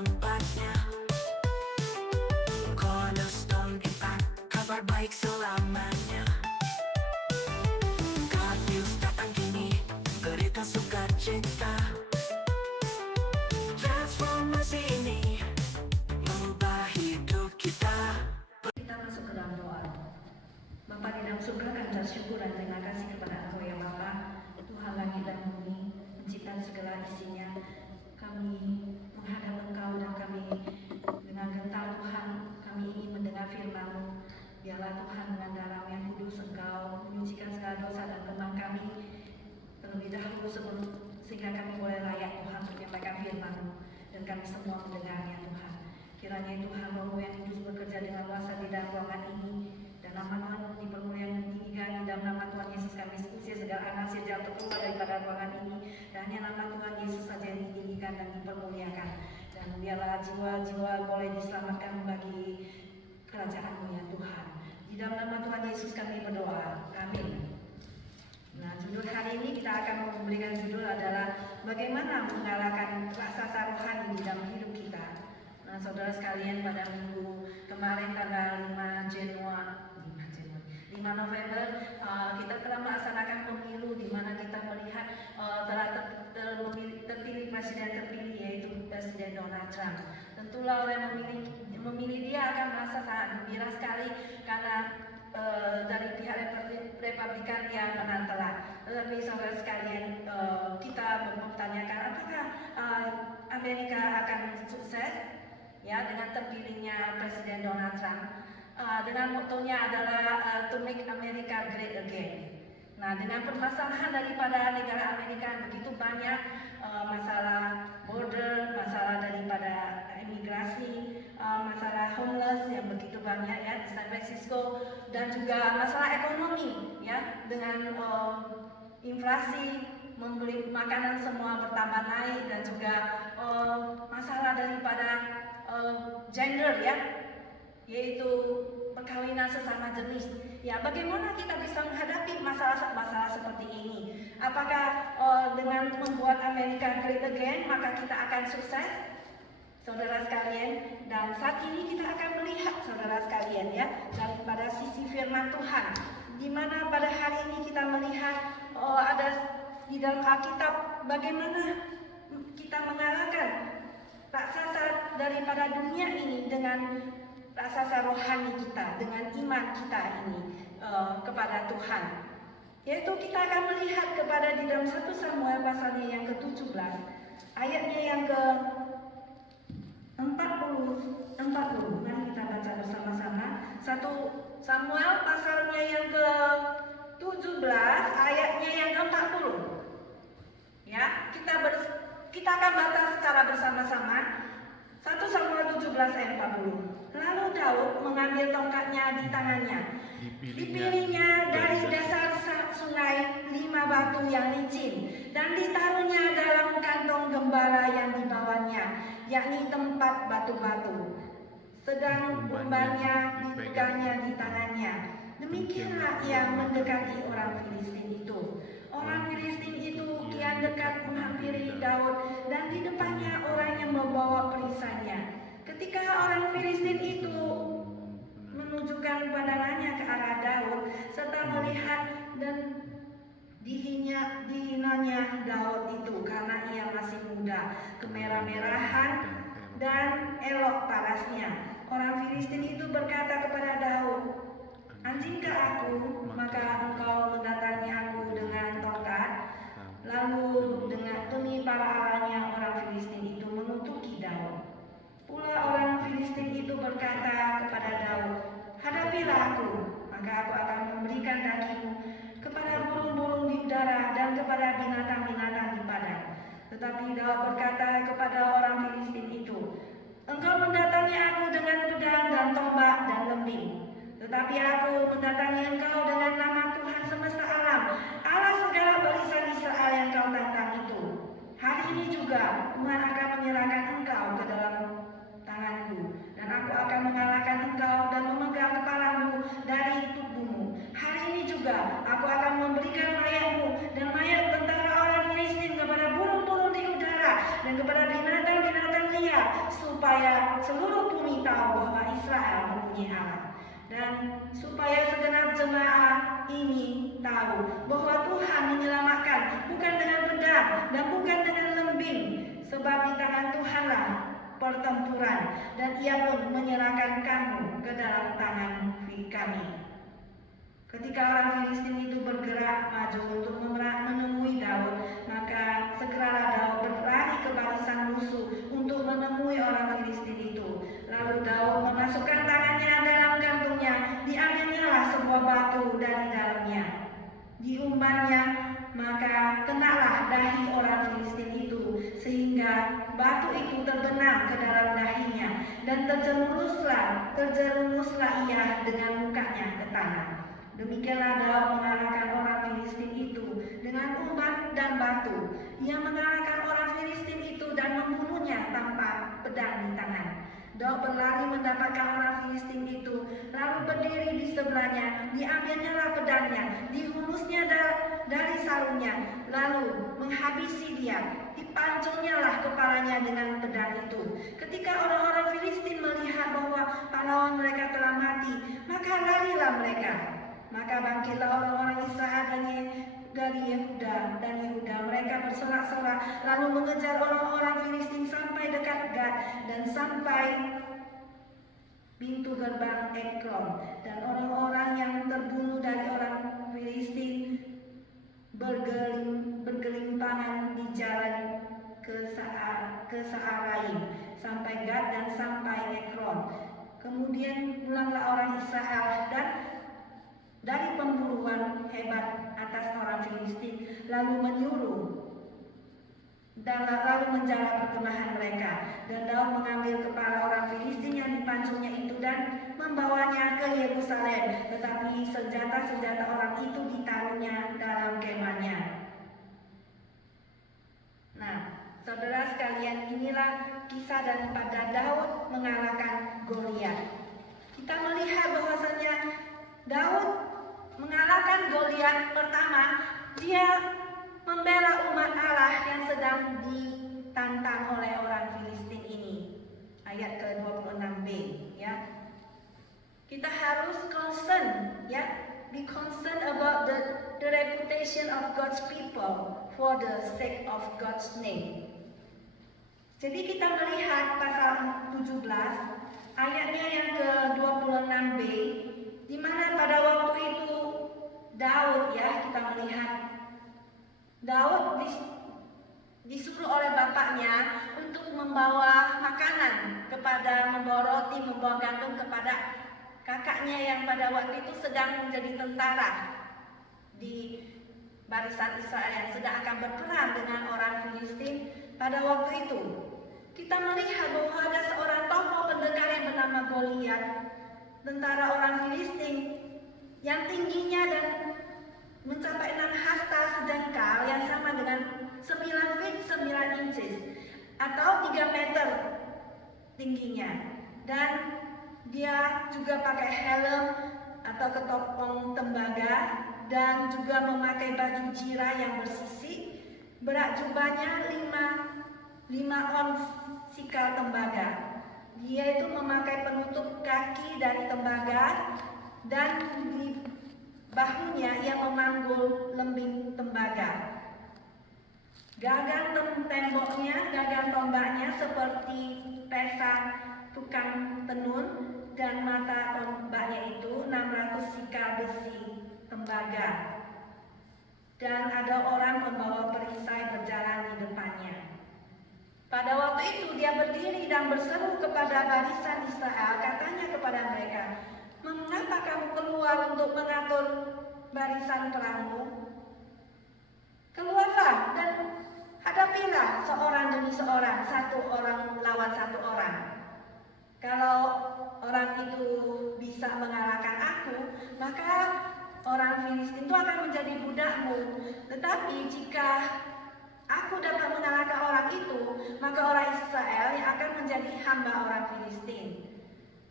tempatnya. Cornerstone Impact, kabar baik selamanya. God News datang kini, berita sukacita. Transformasi ini mengubah hidup kita. Kita masuk ke dalam doa. Bapa di dalam surga, kami bersyukur dan terima kasih kepada Engkau ya Bapa, Tuhan langit dan bumi, pencipta segala isinya. Kami menghadap Engkau dan kami dengan gentar Tuhan, kami ingin mendengar firman-Mu. Biarlah Tuhan dengan darah yang kudus Engkau menyucikan segala dosa dan kelemahan kami terlebih dahulu sehingga kami boleh layak Tuhan menyampaikan firman-Mu dan kami semua mendengarnya Tuhan. Kiranya Tuhan Roh yang kudus bekerja dengan kuasa di dalam ruangan ini, dan nama Tuhan dipermuliakan ditinggikan di dalam nama Tuhan Yesus kami usir segala anasir jahat terkeluar daripada ruangan ini, dan hanya nama Tuhan Yesus saja yang ditinggikan dan dipermuliakan. Dan biarlah jiwa-jiwa boleh diselamatkan bagi kerajaan-Mu ya Tuhan. Di dalam nama Tuhan Yesus kami berdoa. Amin. Nah, judul hari ini kita akan memberikan judul adalah bagaimana mengalahkan rasa rohani di dalam hidup kita. Nah, saudara sekalian, pada minggu kemarin tanggal 5 November kita telah melaksanakan pemilu di mana kita melihat telah terpilih presiden terpilih, yaitu Presiden Donald Trump. Tentulah orang yang memilih dia akan merasa sangat gembira sekali karena dari pihak Republikan yang menang telak. Tetapi saudara sekalian, kita mempertanyakan apakah Amerika akan sukses ya dengan terpilihnya Presiden Donald Trump dengan motonya adalah to make America great again. Nah, dengan permasalahan daripada negara Amerika yang begitu banyak, masalah border, masalah daripada imigrasi, masalah homeless yang begitu banyak ya di San Francisco, dan juga masalah ekonomi ya dengan inflasi, membeli makanan semua bertambah naik, dan juga masalah daripada gender ya, yaitu perkawinan sesama jenis. Ya, bagaimana kita bisa menghadapi masalah-masalah seperti ini? Apakah dengan membuat Amerika great again maka kita akan sukses? Saudara sekalian, dan saat ini kita akan melihat saudara sekalian ya daripada sisi firman Tuhan, di mana pada hari ini kita melihat ada di dalam Alkitab bagaimana kita mengalahkan raksasa daripada dunia ini dengan raksasa rohani kita, dengan iman kita ini kepada Tuhan. Yaitu kita akan melihat kepada di dalam 1 Samuel pasalnya yang ke-17, ayatnya yang ke-40. Mari kita baca bersama-sama. 1 Samuel pasalnya yang ke-17, ayatnya yang ke-40. Ya, kita akan baca secara bersama-sama. 1 Samuel 17 ayat 40. Lalu Daud mengambil tongkatnya di tangannya. Dipilihnya dari dasar sungai 5 batu yang licin, dan ditaruhnya dalam kantong gembala yang dibawanya, yakni tempat batu-batu. Sedang umbannya dipegangnya di tangannya. Demikianlah ia mendekati orang Filistin itu. Orang Filistin itu kian dekat menghampiri Daud, dan di depannya orang yang membawa perisainya. Ketika orang Filistin itu menunjukkan pandangannya ke arah Daud serta melihat dan dihinanya Daud itu karena ia masih muda, kemerah-merahan dan elok parasnya, orang Filistin itu berkata kepada Daud, "Anjingkah aku, maka engkau mendatangi aku dengan tongkat?" Lalu demi para allahnya orang Filistin itu mengutuki Daud. Pula orang Filistin itu berkata kepada Daud, "Hadapilah aku, maka aku akan memberikan dagingmu kepada burung-burung di udara dan kepada binatang-binatang di padang." Tetapi Daud berkata kepada orang Filistin itu, "Engkau mendatangi aku dengan pedang dan tombak dan lembing, tetapi aku mendatangi engkau dengan nama Tuhan semesta alam, Allah segala barisan Israel yang kau tantang itu. Hari ini juga Tuhan akan menyerahkan engkau ke dalam tanganku, dan aku akan mengalahkan engkau dan memegang kepalamu dari tubuhmu. Hari ini juga aku akan memberikan mayatmu dan mayat tentara orang Filistin kepada burung-burung di udara dan kepada binatang-binatang dunia supaya seluruh bumi tahu bahwa Israel mempunyai Allah. Dan supaya segenap jemaah ini tahu bahwa Tuhan menyelamatkan bukan dengan pedang dan bukan dengan lembing, sebab di tangan Tuhanlah pertempuran, dan Ia pun menyerahkan kamu ke dalam tangan kami. Ketika orang Filistin itu bergerak maju untuk menemui Daud, maka segeralah Daud berlari ke barisan musuh untuk menemui orang Filistin itu. Lalu Daud memasukkan tangannya dalam kantungnya, diambilnyalah sebuah batu dari dalamnya, diumbannya, maka kenalah dahi orang Filistin itu, sehingga batu itu terbenam ke dalam dahinya, dan terjerumuslah ia dengan mukanya ke tanah. Demikianlah Daud mengalahkan orang Filistin itu dengan umban dan batu. Ia mengalahkan orang Filistin itu dan membunuhnya tanpa pedang di tangan. Daud berlari mendapatkan orang Filistin itu, lalu berdiri di sebelahnya, diambilnyalah pedangnya, dihunusnya dari sarungnya, lalu menghabisi dia, dipancungnyalah kepalanya dengan pedang itu. Ketika orang-orang Filistin melihat bahwa pahlawan mereka telah mati, maka larilah mereka. Maka bangkitlah orang-orang Israel dari Yehuda dan Yehuda. Mereka bersorak-sorak lalu mengejar orang-orang Filistin sampai dekat Gad dan sampai pintu gerbang Ekron. Dan orang-orang yang terbunuh dari orang Filistin bergelimpangan di jalan ke Saaraim sampai Gad dan sampai Ekron. Kemudian pulanglah orang Israel dari pemburuan hebat atas orang Filistin, lalu menjala perkemahan mereka. Dan Daud mengambil kepala orang Filistin yang dipancungnya itu dan membawanya ke Yerusalem, tetapi senjata-senjata orang itu ditaruhnya dalam kemahnya. Nah, saudara sekalian, inilah kisah daripada Daud mengalahkan Goliat. Kita melihat bahwasanya Daud mengalahkan Goliat. Pertama, dia membela umat Allah yang sedang ditantang oleh orang Filistin ini. Ayat ke-26b, ya. Kita harus concern, ya, be concerned about the reputation of God's people for the sake of God's name. Jadi kita melihat pasal 17 ayatnya yang ke-26b, di mana pada waktu itu Daud, ya, kita melihat Daud disuruh oleh bapaknya untuk membawa makanan membawa roti, membawa gandum kepada kakaknya yang pada waktu itu sedang menjadi tentara di barisan Israel yang sedang akan berperang dengan orang Filistin pada waktu itu. Kita melihat bahwa ada seorang tokoh pendekar yang bernama Goliat, tentara orang Filistin yang tingginya dan mencapai 6 hasta sejengkal, yang sama dengan 9 feet 9 inches atau 3 meter tingginya. Dan dia juga pakai helm atau ketopong tembaga dan juga memakai baju jira yang bersisik. Berat jubahnya 5 ons sikal tembaga. Dia itu memakai penutup kaki dari tembaga, dan di bahunya ia memanggul lembing tembaga. Gagang tombaknya seperti pesa tukang tenun, dan mata tombaknya itu 600 sikal besi tembaga. Dan ada orang membawa perisai berjalan di depannya. Pada waktu itu dia berdiri dan berseru kepada barisan Israel, katanya kepada mereka, "Mengapa kamu keluar untuk mengatur barisan perangmu? Keluarlah dan hadapilah seorang demi seorang, satu orang lawan satu orang. Kalau orang itu bisa mengalahkan aku, maka orang Filistin itu akan menjadi budakmu. Tetapi jika aku dapat mengalahkan orang itu, maka orang Israel yang akan menjadi hamba orang Filistin."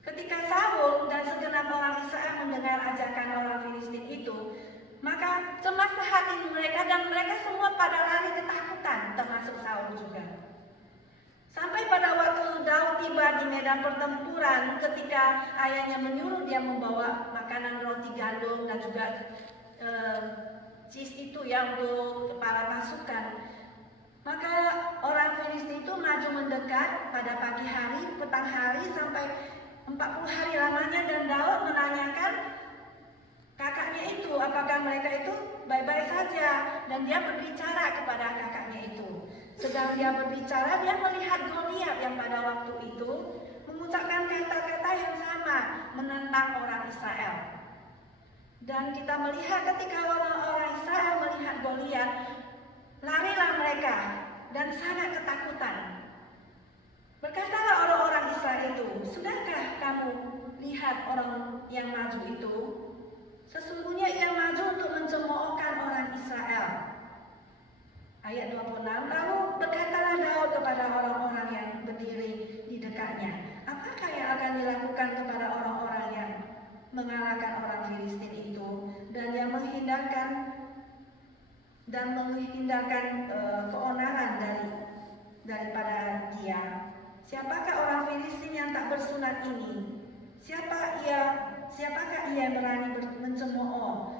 Ketika Saul dan segenap orang Israel mendengar ajakan orang Filistin itu, maka cemaslah hati mereka dan mereka semua pada lari ketakutan, termasuk Saul juga. Sampai pada waktu di medan pertempuran ketika ayahnya menyuruh dia membawa makanan roti gandum dan juga cheese itu ya untuk para pasukan. Maka orang Filistin itu maju mendekat pada pagi hari, petang hari sampai 40 hari lamanya, dan Daud menanyakan kakaknya itu apakah mereka itu baik-baik saja, dan dia berbicara kepada kakaknya itu. Sedang dia berbicara, dia melihat Goliat yang pada waktu itu mengucapkan kata-kata yang sama menentang orang Israel. Dan kita melihat ketika orang-orang Israel melihat Goliat, larilah mereka dan sangat ketakutan. Berkatalah orang-orang Israel itu, sudahkah kamu lihat orang yang maju itu? Sesungguhnya ia maju untuk mencemoohkan orang Israel. Ayat 26, lalu berkatalah Daud kepada orang-orang yang berdiri di dekatnya, apakah yang akan dilakukan kepada orang-orang yang mengalahkan orang Filistin itu dan yang menghindarkan keonaran daripada dia? Siapakah orang Filistin yang tak bersunat ini? Siapakah ia yang berani mencemooh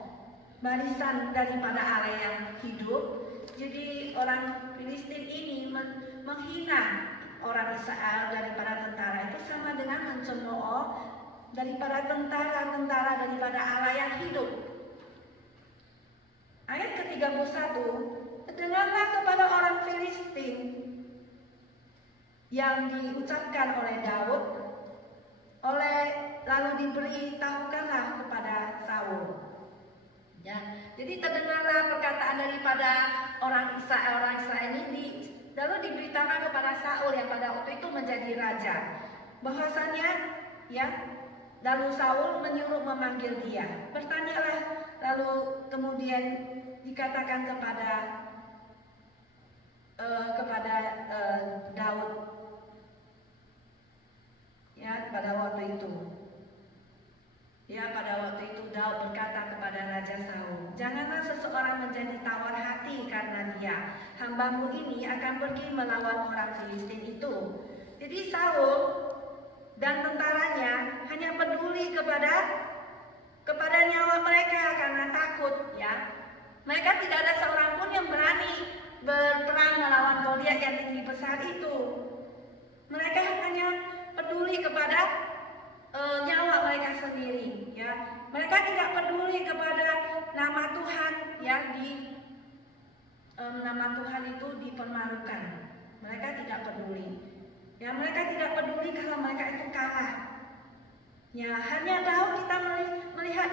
barisan daripada Allah yang hidup? Jadi orang Filistin ini menghina orang Israel daripada tentara itu sama dengan mencemooh daripada tentara-tentara daripada Allah yang hidup. Ayat ke-31, dengarlah kepada orang Filistin yang diucapkan oleh Daud, lalu diberitahukanlah kepada Saul. Ya, jadi terdengarlah perkataan daripada orang Israel ini lalu diberitakan kepada Saul yang pada waktu itu menjadi raja. Bahwasanya ya, lalu Saul menyuruh memanggil dia. Bertanyalah, lalu kemudian dikatakan kepada Daud ya pada waktu itu. Ya, pada waktu itu Daud berkata kepada Raja Saul, janganlah seseorang menjadi tawar hati karena dia. Hambamu ini akan pergi melawan orang Filistin itu. Jadi Saul dan tentaranya hanya peduli kepada nyawa mereka karena takut ya. Mereka tidak ada seorang pun yang berani berperang melawan Goliat yang tinggi besar itu. Mereka hanya peduli kepada nyawa mereka sendiri ya. Mereka tidak peduli kepada nama Tuhan ya, nama Tuhan itu dipermalukan. Mereka tidak peduli ya, mereka tidak peduli kalau mereka itu kalah ya. Hanya Daud kita melihat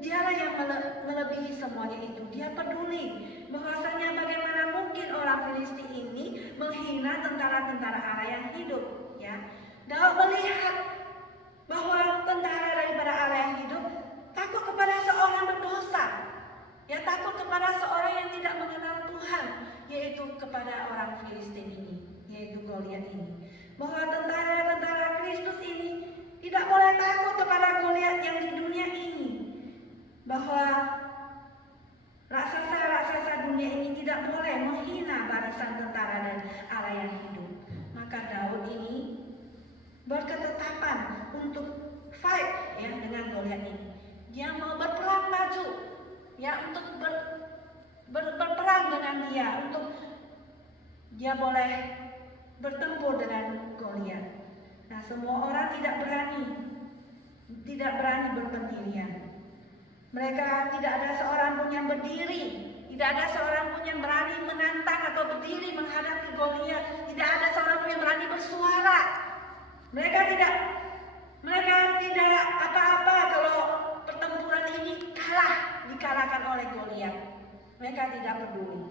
dialah yang melebihi semuanya itu. Dia peduli bahwasanya bagaimana mungkin orang Filistin ini menghina tentara-tentara Allah yang hidup ya. Daud melihat bahwa tentara daripada Allah yang hidup takut kepada seorang berdosa ya, takut kepada seorang yang tidak mengenal Tuhan, yaitu kepada orang Filistin ini, yaitu Goliat ini. Bahwa tentara-tentara Kristus ini tidak boleh takut kepada Goliat yang di dunia ini, bahwa raksasa-raksasa dunia ini tidak boleh menghina barisan tentara dan Allah yang hidup. Maka Daud ini berketetapan untuk fight ya dengan Goliat ini. Dia mau berperang maju ya, untuk berperang dengan dia, untuk dia boleh bertempur dengan Goliat. Nah, semua orang tidak berani berpendirian. Mereka tidak ada seorang pun yang berdiri, tidak ada seorang pun yang berani menantang atau berdiri menghadapi Goliat. Tidak ada seorang pun yang berani bersuara. Mereka tidak apa-apa kalau pertempuran ini dikalahkan oleh Goliat. Mereka tidak peduli.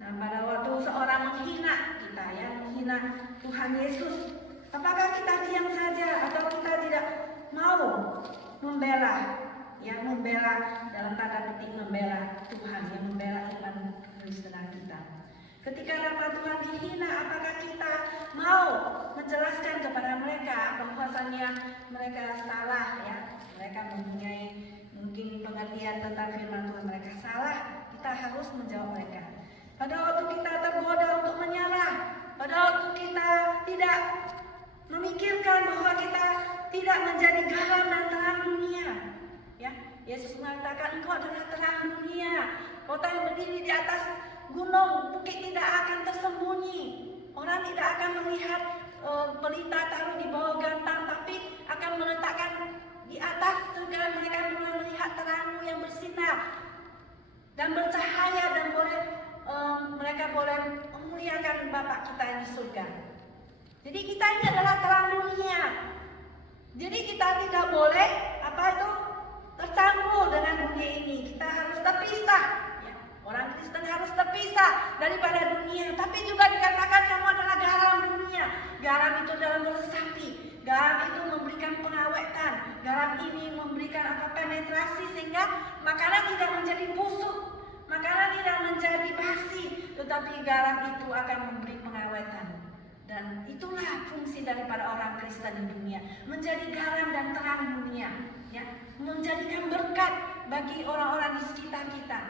Nah, pada waktu seorang menghina kita ya, menghina Tuhan Yesus, apakah kita diam saja atau kita tidak mau membela dalam tanda petik membela Tuhan, yang membela iman Kristenan kita? Ketika nama Tuhan dihina, apakah kita mau menjelaskan kepada mereka bahwasannya mereka salah ya? Mereka mempunyai mungkin pengertian tentang firman Tuhan, mereka salah. Kita harus menjawab mereka. Pada waktu kita tergoda untuk menyerah, pada waktu kita tidak memiliki tidak menjadi garam dan terang dunia. Ya, Yesus mengatakan engkau adalah terang dunia. Kota yang berdiri di atas gunung, bukit tidak akan tersembunyi. Orang tidak akan melihat pelita taruh di bawah gantang, tapi akan meletakkan di atas sehingga mereka mulai melihat terangmu yang bersinar dan bercahaya, dan mereka boleh memuliakan Bapa kita yang di surga. Jadi kita ini adalah terang dunia. Jadi kita tidak boleh tercampur dengan dunia ini. Kita harus terpisah. Ya, orang Kristen harus terpisah daripada dunia. Tapi juga dikatakan kamu adalah garam dunia. Garam itu adalah meresapi. Garam itu memberikan pengawetan. Garam ini memberikan penetrasi sehingga makanan tidak menjadi busuk. Makanan tidak menjadi basi. Tetapi garam itu akan memberi pengawetan. Dan itulah fungsi daripada orang Kristen di dunia, menjadi garam dan terang dunia, ya, menjadikan berkat bagi orang-orang di sekitar kita.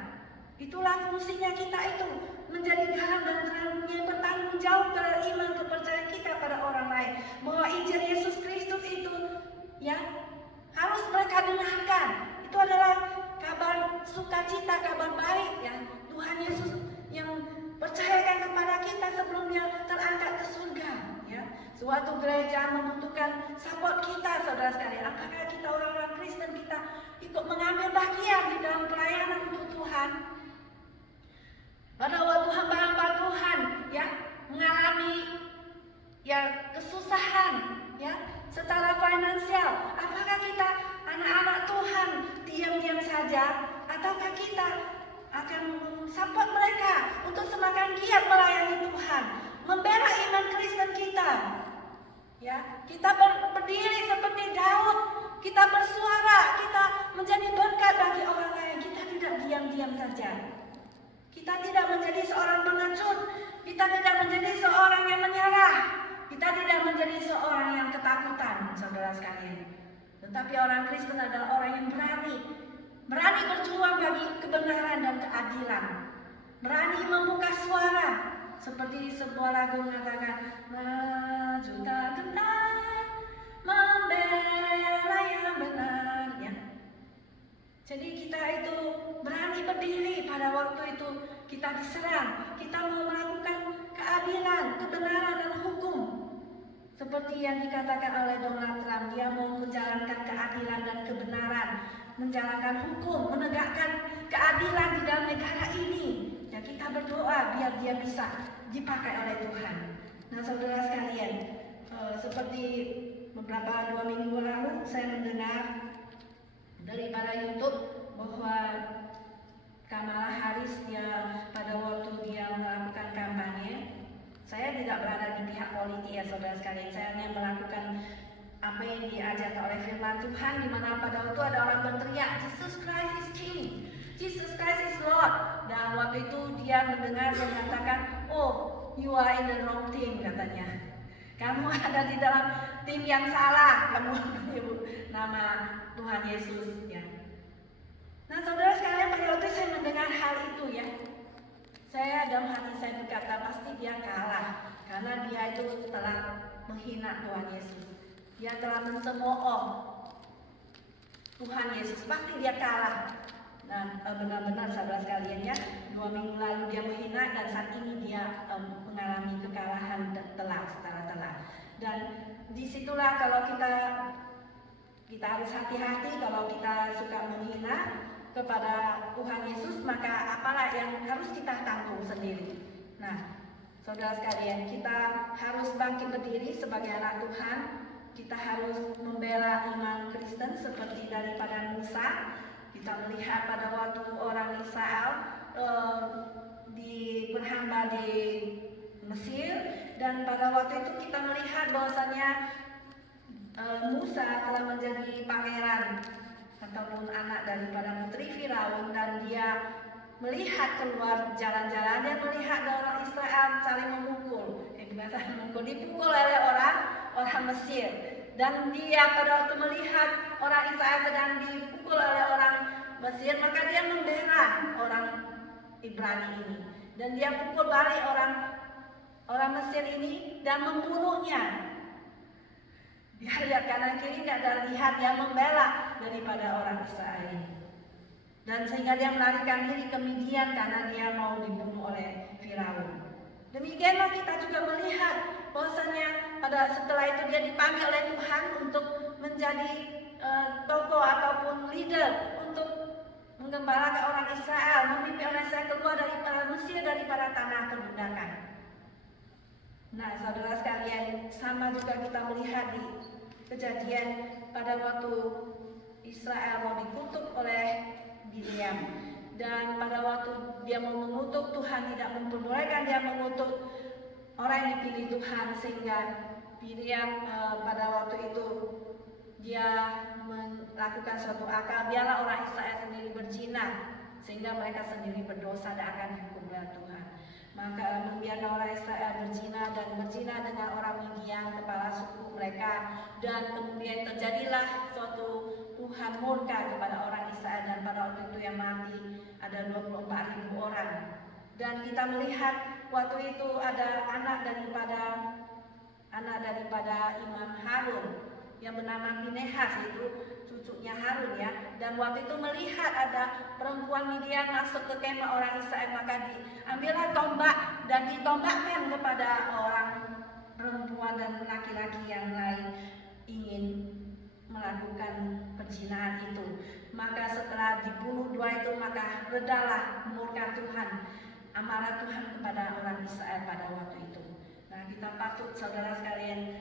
Itulah fungsinya kita itu, menjadi garam dan terang dunia yang bertanggung jawab pada iman kepercayaan kita pada orang lain, bahwa Injil Yesus Kristus itu, ya, harus mereka dengarkan. Itu adalah kabar sukacita, kabar baik, ya, Tuhan Yesus yang percayakan kepada kita sebelum dia terangkat ke surga. Ya, suatu gereja membutuhkan support kita, saudara sekalian. Apakah kita orang-orang Kristen kita ikut mengambil bagian di dalam pelayanan untuk Tuhan? Pada waktu hamba-hamba Tuhan, ya, mengalami kesusahan, ya, secara finansial, apakah kita anak-anak Tuhan diam-diam saja, ataukah kita akan support mereka untuk semakin giat melayani Tuhan, membela iman Kristen kita? Ya, kita berdiri seperti Daud, kita bersuara, kita menjadi berkat bagi orang lain. Kita tidak diam-diam saja. Kita tidak menjadi seorang pengecut, kita tidak menjadi seorang yang menyerah, kita tidak menjadi seorang yang ketakutan, saudara sekalian. Tetapi orang Kristen adalah orang yang berani berjuang bagi kebenaran dan keadilan, berani membuka suara, seperti sebuah lagu mengatakan, maju tak gentar, membela yang benar. Ya. Jadi kita itu berani berdiri pada waktu itu kita diserang, kita mau melakukan keadilan, kebenaran dan hukum. Seperti yang dikatakan oleh Donald Trump, dia mau menjalankan keadilan dan kebenaran, menjalankan hukum, menegakkan keadilan di dalam negara ini. Ya, kita berdoa biar dia bisa dipakai oleh Tuhan. Nah, saudara sekalian, seperti beberapa 2 minggu lalu saya mendengar daripada YouTube bahwa Kamala Harris pada waktu dia melakukan kampanye, saya tidak berada di pihak politik, ya saudara sekalian. Saya hanya melakukan apa yang diajarkan oleh firman Tuhan, di mana pada waktu ada orang berteriak, Jesus Christ is King, Jesus Christ is Lord. Dan waktu itu dia mendengar dan mengatakan, oh, you are in the wrong team, katanya. Kamu ada di dalam tim yang salah, kamu menyebut nama Tuhan Yesus. Ya. Nah, saudara sekalian, pada waktu saya mendengar hal itu, ya, saya dalam hati saya berkata, pasti dia kalah, karena dia itu telah menghina Tuhan Yesus. Dia telah mencemooh Tuhan Yesus, pasti dia kalah. Nah, benar-benar saudara sekalian, ya, 2 minggu lalu dia menghina, dan saat ini dia mengalami kekalahan secara telak. Dan disitulah kalau kita harus hati-hati kalau kita suka menghina kepada Tuhan Yesus, maka apalah yang harus kita tanggung sendiri. Nah, saudara sekalian, kita harus bangkit berdiri sebagai anak Tuhan. Kita harus membela iman Kristen seperti daripada Musa. Kita melihat pada waktu orang Israel diperhamba di Mesir, dan pada waktu itu kita melihat bahwasanya Musa telah menjadi pangeran ataupun anak daripada putri Firaun, dan dia melihat keluar jalan-jalan, dia melihat orang Israel saling memukul, dipukul oleh orang Mesir, dan dia pada waktu melihat orang Israel sedang dipukul oleh orang Mesir, maka dia membela orang Ibrani ini, dan dia pukul balik orang Mesir ini dan membunuhnya. Dia lihat kanan kiri nggak ada, lihat dia membela daripada orang Israel ini. Dan sehingga dia melarikan diri ke Midian karena dia mau dibunuh oleh Firaun. Demikianlah kita juga melihat bahwasanya pada setelah itu dia dipanggil oleh Tuhan untuk menjadi tokoh ataupun leader untuk menggembalakan orang Israel, memimpin orang Israel keluar dari Mesir, daripada tanah perbudakan. Nah, saudara sekalian, sama juga kita melihat di Kejadian pada waktu Israel mau dikutuk oleh Bileam, dan pada waktu dia mau mengutuk, Tuhan tidak memperbolehkan dia mengutuk orang yang dipilih Tuhan, sehingga Bileam pada waktu itu dia melakukan suatu akal, biarlah orang Israel sendiri berzina sehingga mereka sendiri berdosa dan akan dihukum oleh Tuhan. Maka membiarkan orang Israel berzina dengan orang Midian, kepala suku mereka, dan kemudian terjadilah suatu Tuhan murka kepada orang Israel, dan pada waktu itu yang mati ada 24.000 orang. Dan kita melihat waktu itu ada anak daripada Imam Harun yang bernama Pinehas, itu cucunya Harun ya. Dan waktu itu melihat ada perempuan Midian masuk ke kemah orang Israel, maka diambillah tombak dan ditombakkan kepada orang perempuan dan laki-laki yang lain ingin melakukan perzinahan itu. Maka setelah dibunuh dua itu, maka redalah murka Tuhan, amarah Tuhan kepada orang Israel pada waktu itu. Nah, kita patut saudara sekalian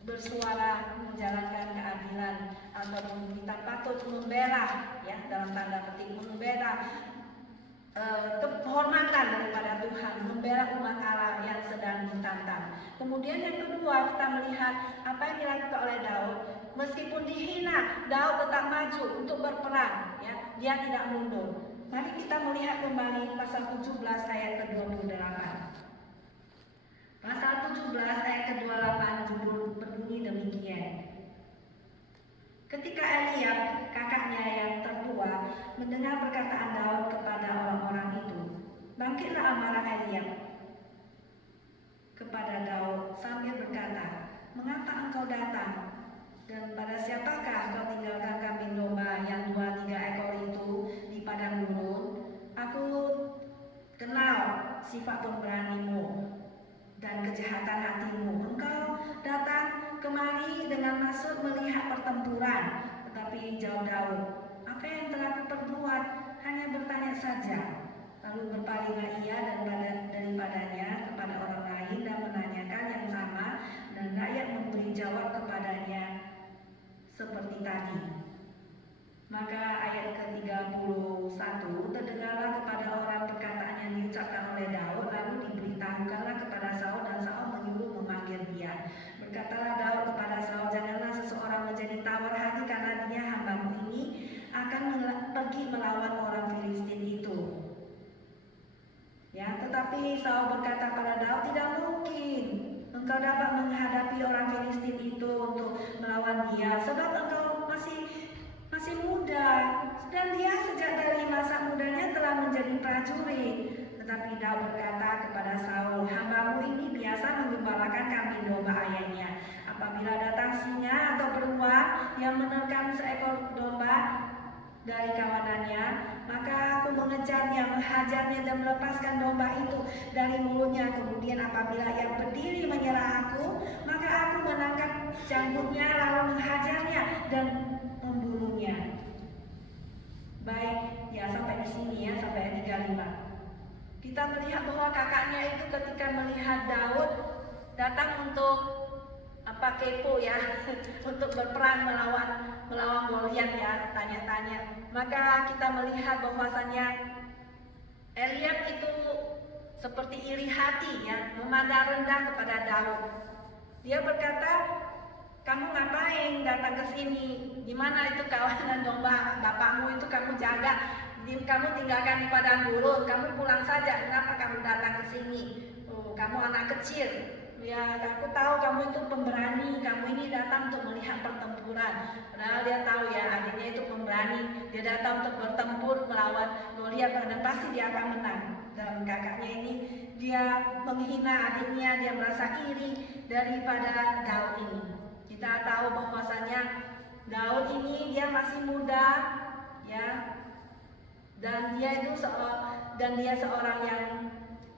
bersuara menjalankan keadilan, ataupun kita patut membela, ya, dalam tanda petik membela kehormatan daripada Tuhan, membela umat Allah yang sedang ditantang. Kemudian yang kedua, kita melihat apa yang dilakukan oleh Daud. Meskipun dihina, Daud tetap maju untuk berperang, ya, dia tidak mundur. Mari kita melihat kembali pasal 17 ayat ke-28. Pasal 17 ayat ke-28 judul berbunyi demikian. Ketika Eliab, kakaknya yang tertua, mendengar perkataan Daud kepada orang-orang itu, bangkitlah amarah Eliab kepada Daud sambil berkata, "Mengapa engkau datang? Dan pada siapakah kau tinggalkan kambing domba yang 2-3 ekor itu di padang gurun? Aku kenal sifat pemberanimu dan kejahatan hatimu. Engkau datang kemari dengan maksud melihat pertempuran." Tetapi jawab Daud, "Apa yang telah kuperbuat? Hanya bertanya saja." Lalu berpalinglah ia daripadanya kepada orang lain dan menanyakan yang sama, dan rakyat memberi jawab kepadanya seperti tadi. Maka ayat ke-31, terdengarlah kepada orang perkataan yang diucapkan oleh Daud, lalu diberitahukanlah kepada Saul, dan Saul menyuruh memanggil dia. Berkatalah Daud kepada Saul, "Janganlah seseorang menjadi tawar hati karena dia hambamu ini akan pergi melawan orang Filistin itu." Ya, tetapi Saul berkata pada Daud, "Tidak mungkin engkau dapat menghadapi orang Filistin itu untuk melawan dia, sebab engkau masih muda, dan dia sejak dari masa mudanya telah menjadi prajurit." Tetapi Daud berkata kepada Saul, "Hambamu ini biasa menggembalakan kambing domba ayahnya. Apabila datang singa atau beruang yang menerkam seekor domba dari kawanannya, maka aku mengejarnya, menghajarnya dan melepaskan domba itu dari mulutnya. Kemudian apabila ia berdiri menyerang aku, maka aku menangkap janggutnya lalu menghajarnya dan membunuhnya." Baik, ya, sampai di sini ya, sampai ayat 35. Kita melihat bahwa kakaknya itu ketika melihat Daud datang untuk kepo ya, untuk berperang melawan Goliat ya, tanya-tanya. Maka kita melihat bahwasannya Eliab itu seperti iri hati ya, memandang rendah kepada Daud. Dia berkata, "Kamu ngapain datang ke sini? Di mana itu kawanan domba bapakmu itu kamu jaga? Kamu tinggalkan di padang gurun, kamu pulang saja. Kenapa kamu datang ke sini? Oh, kamu anak kecil. Ya, aku tahu kamu itu pemberani. Kamu ini datang untuk melihat pertempuran." Padahal dia tahu ya, adiknya itu pemberani. Dia datang untuk bertempur melawan Goliat, dan pasti dia akan menang. Dan kakaknya ini dia menghina adiknya, dia merasa iri daripada Daud ini. Kita tahu bahwasanya Daud ini dia masih muda, ya, dan dia seorang yang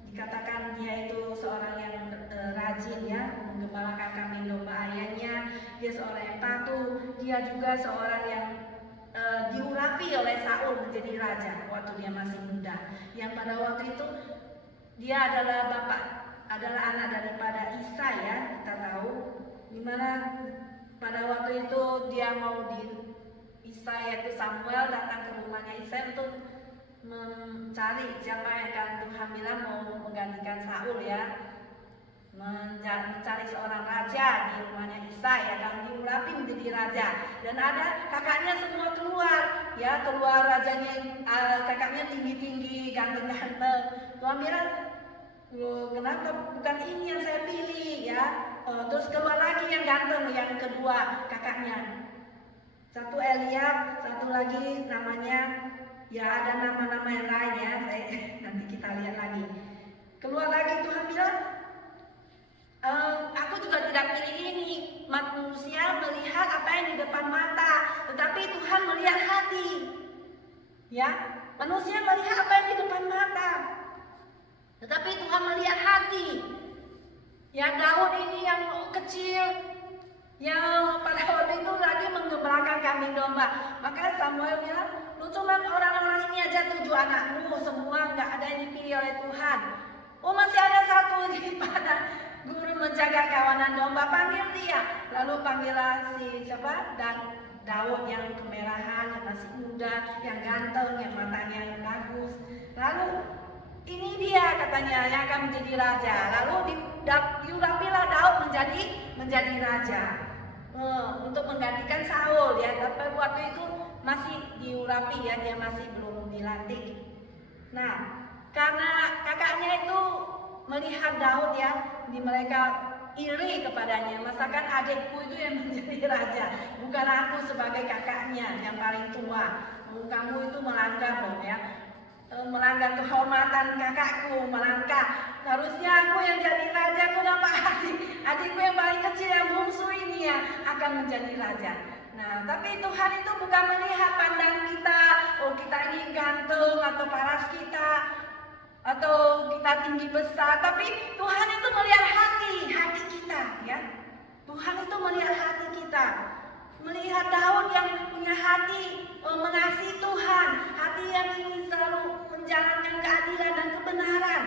dikatakan dia itu seorang yang rajin, ya, menggembalakan kambing domba ayahnya. Dia seorang yang patuh. Dia juga seorang yang diurapi oleh Saul menjadi raja waktu dia masih muda. Yang pada waktu itu dia adalah anak daripada Isai, ya, kita tahu. Dimana pada waktu itu dia mau Isai, yaitu Samuel, datang ke rumahnya Isai untuk mencari siapa yang akan Tuhan bilang mau menggantikan Saul, ya, mencari seorang raja di rumahnya Isai, ya, akan diurapi menjadi raja. Dan ada kakaknya semua keluar, ya, keluar rajanya, kakaknya tinggi-tinggi, ganteng-ganteng. Tuhan bilang, loh, kenapa bukan ini yang saya pilih, ya. Terus keluar lagi yang ganteng, yang kedua kakaknya. Satu Eliab, satu lagi namanya, ya, ada nama-nama yang lain, ya. Nanti kita lihat lagi. Keluar lagi, Tuhan bilang, aku juga tidak pilih ini. Manusia melihat apa yang di depan mata, tetapi Tuhan melihat hati. Ya, manusia melihat apa yang di depan mata, tetapi Tuhan melihat hati. Ya, Daud ini yang kecil, yang pada waktu itu lagi menggembalakan kambing domba. Maka Samuel bilang, lu cuma orang-orang ini aja 7 anakmu, semua nggak ada yang dipilih oleh Tuhan. Oh, masih ada satu daripada guru menjaga kawanan domba, panggil dia. Lalu panggillah si siapa? Dan Daud yang kemerahan, yang masih muda, yang ganteng, yang matanya bagus. Lalu ini dia katanya yang akan menjadi raja. Lalu diurapilah Daud menjadi raja untuk menggantikan Saul, ya. Tapi waktu itu masih diurapi, ya, dia masih belum dilantik. Nah, karena kakaknya itu melihat Daud, ya, mereka iri kepadanya. Masakan adikku itu yang menjadi raja, bukan aku sebagai kakaknya yang paling tua. Kamu itu melanggar loh, ya, melanggar kehormatan kakakku, melanggar. Harusnya aku yang jadi raja, kenapa adikku yang paling kecil yang bungsu ini ya akan menjadi raja. Nah, tapi Tuhan itu bukan melihat pandang kita, oh kita ini ganteng atau paras kita, atau kita tinggi besar, tapi Tuhan itu melihat hati kita, ya. Tuhan itu melihat hati kita. Melihat Daud yang punya hati mengasihi Tuhan, hati yang ingin selalu menjalankan keadilan dan kebenaran,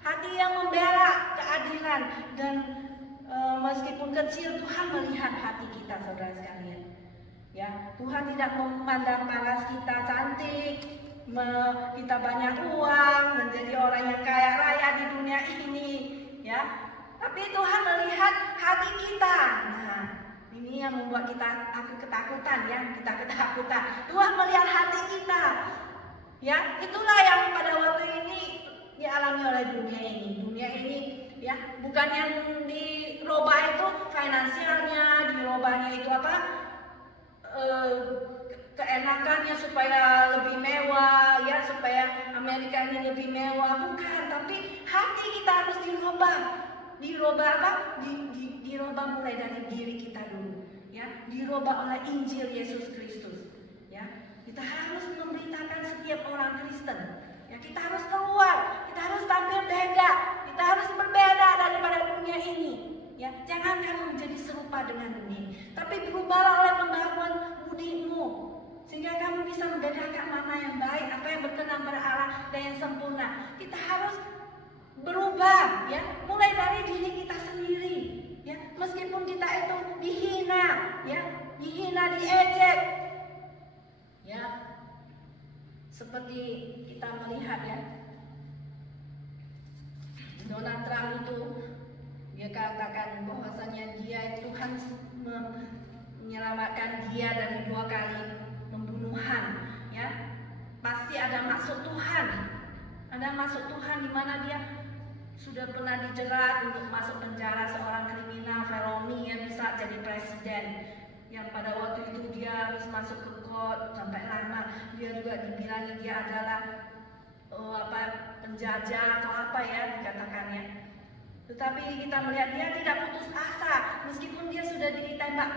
hati yang membela keadilan, dan meskipun kecil Tuhan melihat hati kita, saudara sekalian. Ya, Tuhan tidak memandang paras kita cantik, kita banyak uang, menjadi orang yang kaya raya di dunia ini, ya. Tapi Tuhan melihat hati kita. Nah, ini yang membuat kita ketakutan, ya, kita ketakutan. Tuhan melihat hati kita, ya. Itulah yang pada waktu ini dialami oleh dunia ini, ya. Bukan yang dirubah itu finansialnya, dirubahnya itu apa? Keenakannya supaya lebih mewah, ya, supaya Amerika ini lebih mewah, bukan. Tapi hati kita harus dirubah apa? Dirubah mulai dari diri kita dulu, ya, dirubah oleh Injil Yesus Kristus, ya. Kita harus memberitakan setiap orang Kristen, ya, kita harus keluar, kita harus tampil beda, kita harus berbeda daripada dunia ini, ya. Jangan kamu menjadi serupa dengan dunia, tapi berubahlah oleh pembaharuan budimu, sehingga kamu bisa membedakan mana yang baik, apa yang berkenan pada Allah dan yang sempurna. Kita harus berubah, ya, mulai dari diri kita sendiri, ya. Meskipun kita itu dihina, ya, diejek, ya, seperti kita melihat, ya, Donald Trump itu dia katakan bahwasanya Tuhan menyelamatkan dia dari 2 kali pembunuhan, ya. Pasti ada maksud Tuhan, di mana dia sudah pernah dijerat untuk masuk penjara, seorang kriminal Feromi yang bisa jadi presiden, yang pada waktu itu dia harus masuk ke kot sampai lama. Dia juga dibilangi dia adalah penjajah atau apa, ya, dikatakannya. Tetapi kita melihat dia tidak putus asa, meskipun dia sudah ditembak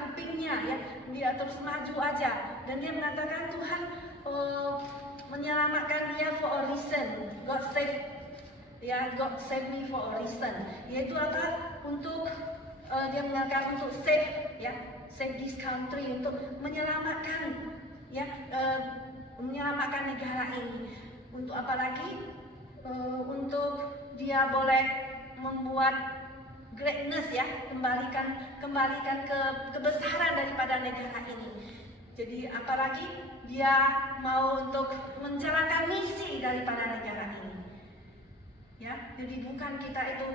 dunia, ya. Dia terus maju aja, dan dia mengatakan Tuhan menyelamatkan dia for a reason. God save me for a reason. Yaitu apa? Untuk dia mengatakan untuk save this country, untuk menyelamatkan, ya, menyelamatkan negara ini. Untuk apa lagi? Untuk dia boleh membuat greatness, ya, kembalikan kebesaran daripada negara ini. Jadi apalagi dia mau untuk menjalankan misi daripada negara ini, ya. Jadi bukan kita itu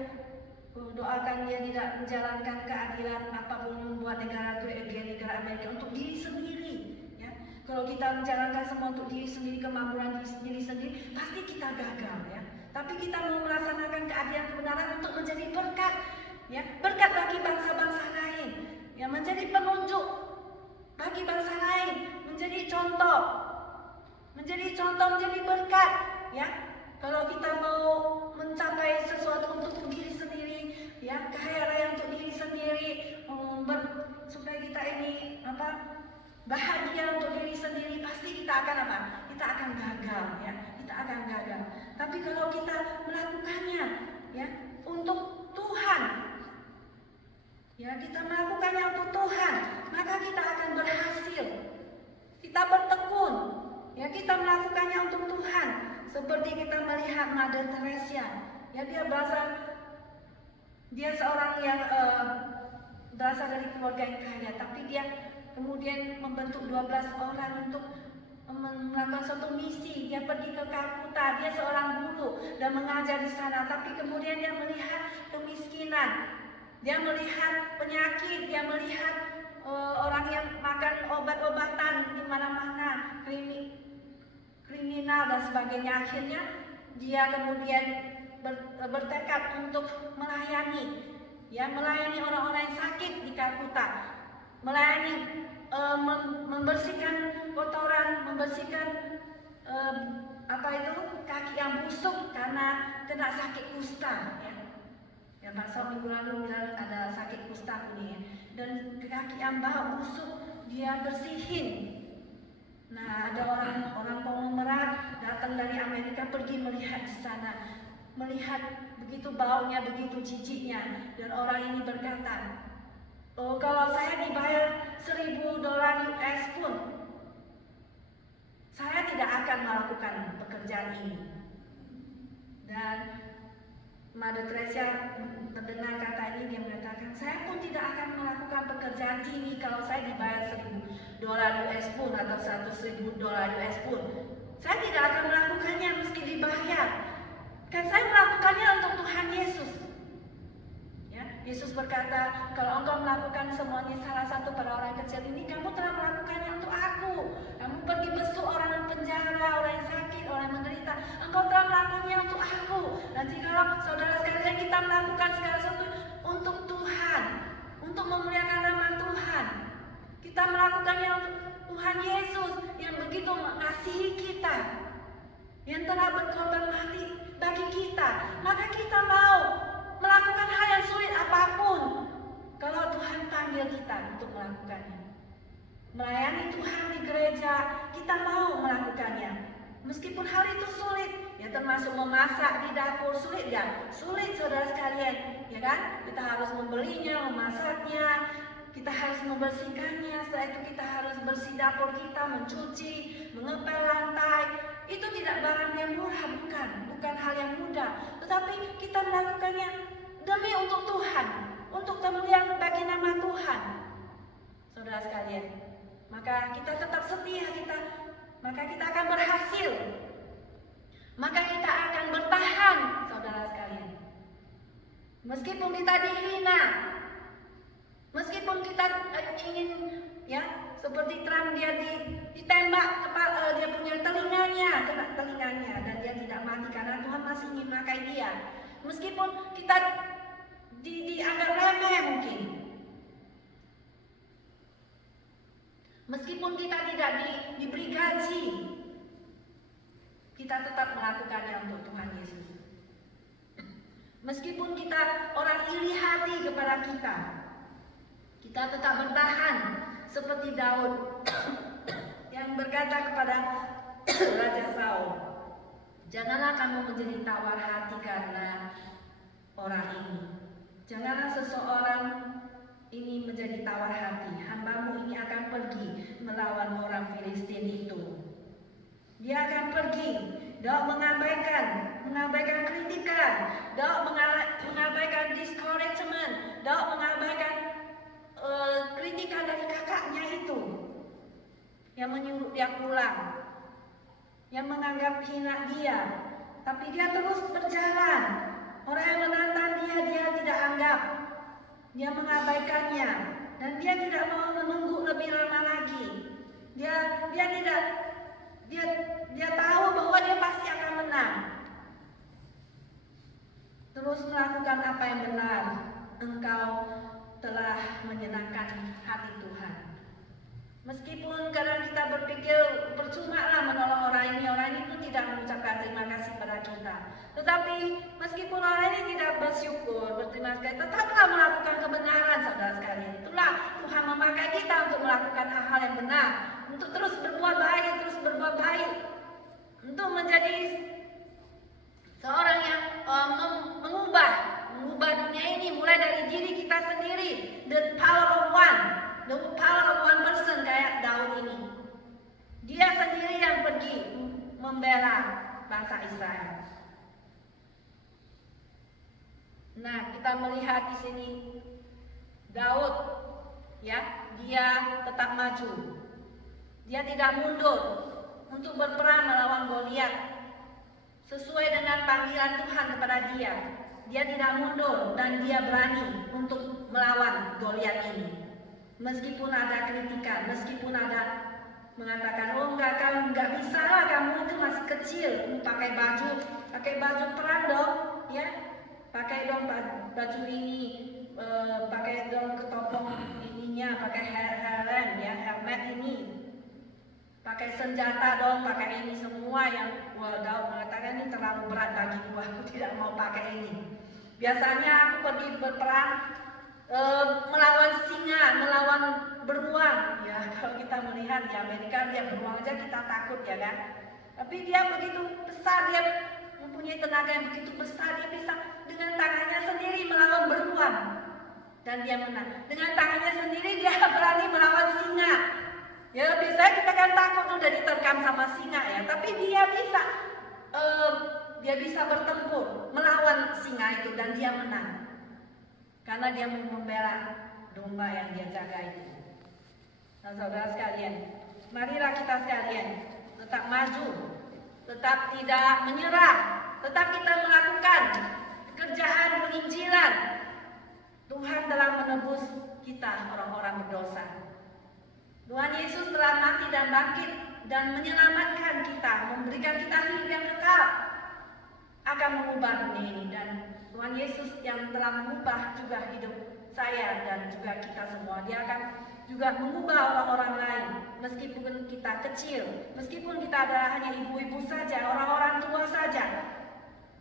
doakan dia tidak menjalankan keadilan apapun, membuat negara great again, negara Amerika untuk diri sendiri, ya. Kalau kita menjalankan semua untuk diri sendiri, kemakmuran diri sendiri, pasti kita gagal, ya. Tapi kita mau melaksanakan keadilan kebenaran untuk menjadi berkat, ya, berkat bagi bangsa-bangsa lain, ya, menjadi penunjuk bagi bangsa lain, menjadi contoh, menjadi berkat, ya. Kalau kita mau mencapai sesuatu untuk diri sendiri, ya, kaya raya untuk diri sendiri, supaya kita ini bahagia untuk diri sendiri, pasti kita akan kita akan gagal, ya, kita akan gagal. Tapi kalau kita melakukannya, ya, untuk Tuhan, ya, kita melakukannya untuk Tuhan, maka kita akan berhasil. Kita bertekun, ya, kita melakukannya untuk Tuhan. Seperti kita melihat Mother Teresa, ya, dia seorang yang berasal dari keluarga yang kaya, tapi dia kemudian membentuk 12 orang untuk melakukan suatu misi. Dia pergi ke Kalkuta, dia seorang guru dan mengajar di sana, tapi kemudian dia melihat kemiskinan, dia melihat penyakit, dia melihat orang yang makan obat-obatan di mana-mana, kriminal dan sebagainya. Akhirnya dia kemudian bertekad untuk melayani orang-orang yang sakit di Kalkuta, melayani, membersihkan kotoran, membersihkan kaki yang busuk karena kena sakit kusta, ya. Ya, Pak Som minggu lalu bilang ada sakit kusta punya, dan kaki yang bau busuk dia bersihin. Nah, ada orang konglomerat datang dari Amerika pergi melihat di sana, melihat begitu baunya, begitu jijiknya, dan orang ini berkata, oh, kalau saya dibayar $1.000 US pun, saya tidak akan melakukan pekerjaan ini. Dan Mother Teresa mendengar kata ini, dia mengatakan, saya pun tidak akan melakukan pekerjaan ini kalau saya dibayar $1.000 US pun atau $100.000 US pun. Saya tidak akan melakukannya meski dibayar. Kan saya melakukannya untuk Tuhan Yesus. Ya, Yesus berkata, kalau engkau melakukan semuanya salah satu pada orang kecil ini, kamu telah melakukannya untuk aku. Kamu pergi besuk orang penjara, orang yang sakit, orang yang menderita, engkau telah melakukannya untuk aku. Nanti kalau saudara sekalian kita melakukan segala sesuatu untuk Tuhan, untuk memuliakan nama Tuhan, kita melakukannya untuk Tuhan Yesus yang begitu mengasihi kita, yang telah berkorban mati bagi kita, maka kita mau melakukan hal yang sulit apapun kalau Tuhan panggil kita untuk melakukannya. Melayani Tuhan di gereja, kita mau melakukannya. Meskipun hal itu sulit, ya, termasuk memasak di dapur, sulit ya? Sulit, saudara sekalian, ya kan? Kita harus membelinya, memasaknya, kita harus membersihkannya, setelah itu kita harus bersih dapur kita, mencuci, mengepel lantai. Itu tidak barang yang murah, bukan hal yang mudah, tetapi kita melakukannya demi untuk Tuhan, untuk kemuliaan bagi nama Tuhan, saudara sekalian. Maka kita tetap setia, maka kita akan berhasil, maka kita akan bertahan, saudara sekalian. Meskipun kita dihina, meskipun kita ingin, ya, seperti Trump, dia ditembak kepala, dia punya kena telinganya, dan dia tidak mati karena Tuhan masih ingin memakai dia. Meskipun kita dianggap remeh mungkin, meskipun kita tidak diberi gaji, kita tetap melakukannya untuk Tuhan Yesus. Meskipun kita orang iri hati kepada kita Kita tetap bertahan seperti Daud yang berkata kepada Raja Saul, "Janganlah kamu menjadi tawar hati karena orang ini. Janganlah seseorang ini menjadi tawar hati. Hambamu ini akan pergi melawan orang Filistin itu. Dia akan pergi, Daud mengabaikan kritikan, Daud mengabaikan discouragement, Daud mengabaikan kritikan dari kakaknya itu yang menyuruh dia pulang, yang menganggap hina dia, tapi dia terus berjalan. Orang yang menantang dia tidak anggap, dia mengabaikannya, dan dia tidak mau menunggu lebih lama lagi. Dia tahu bahwa dia pasti akan menang. Terus melakukan apa yang benar. Engkau telah menyenangkan hati Tuhan. Meskipun kadang kita berpikir percuma lah menolong orang ini pun tidak mengucapkan terima kasih pada kita. Tetapi meskipun orang ini tidak bersyukur, berterima kasih, tetaplah melakukan kebenaran, saudara sekalian. Itulah Tuhan memakai kita untuk melakukan hal-hal yang benar, untuk terus berbuat baik, untuk menjadi seorang yang mengubah dunia ini mulai dari diri kita sendiri. The power of one person, kayak Daud ini. Dia sendiri yang pergi membela bangsa Israel. Nah, kita melihat di sini Daud, ya, dia tetap maju. Dia tidak mundur untuk berperang melawan Goliat. Sesuai dengan panggilan Tuhan kepada dia, dia tidak mundur dan dia berani untuk melawan Goliat ini. Meskipun ada kritikan, meskipun ada mengatakan, "Oh enggak bisa lah, kamu itu masih kecil, pakai baju perang dong, ya, pakai dong baju ini, pakai dong ketopong ininya, pakai helm ya, helmet ini, pakai senjata dong, pakai ini semua yang." Daud mengatakan, "Ini terlalu berat bagiku, aku tidak mau pakai ini. Biasanya aku pergi berperang melawan singa, melawan beruang." Ya, kalau kita melihat di Amerika, dia beruang aja kita takut, ya kan? Tapi dia begitu besar, dia mempunyai tenaga yang begitu besar, dia bisa dengan tangannya sendiri melawan beruang dan dia menang. Dengan tangannya sendiri dia berani melawan singa. Ya, biasanya kita kan takut udah diterkam sama singa, ya. Tapi dia bisa bertempur melawan singa itu dan dia menang. Karena dia mau membela domba yang dia jaga itu. Nah, saudara sekalian, marilah kita sekalian tetap maju, tetap tidak menyerah, tetap kita melakukan pekerjaan penginjilan. Tuhan telah menebus kita orang-orang berdosa. Tuhan Yesus telah mati dan bangkit dan menyelamatkan kita, memberikan kita hidup yang kekal, akan mengubah dunia ini. Dan Tuhan Yesus yang telah mengubah juga hidup saya dan juga kita semua, dia akan juga mengubah orang-orang lain. Meskipun kita kecil, meskipun kita adalah hanya ibu-ibu saja, orang-orang tua saja,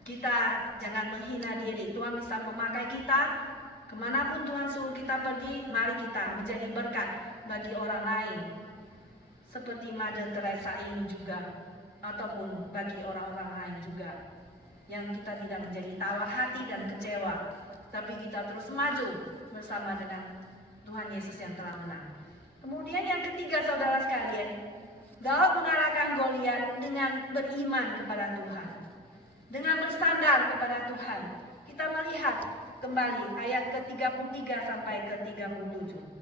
kita jangan menghina diri. Tuhan bisa memakai kita kemanapun Tuhan suruh kita pergi. Mari kita menjadi berkat bagi orang lain, seperti Mother Teresa ini juga, ataupun bagi orang-orang lain juga, yang kita tidak menjadi tawar hati dan kecewa, tapi kita terus maju bersama dengan Tuhan Yesus yang telah menang. Kemudian yang ketiga, saudara sekalian, Daud mengalahkan Goliat dengan beriman kepada Tuhan, dengan bersandar kepada Tuhan. Kita melihat kembali ayat ke-33 sampai ke-37.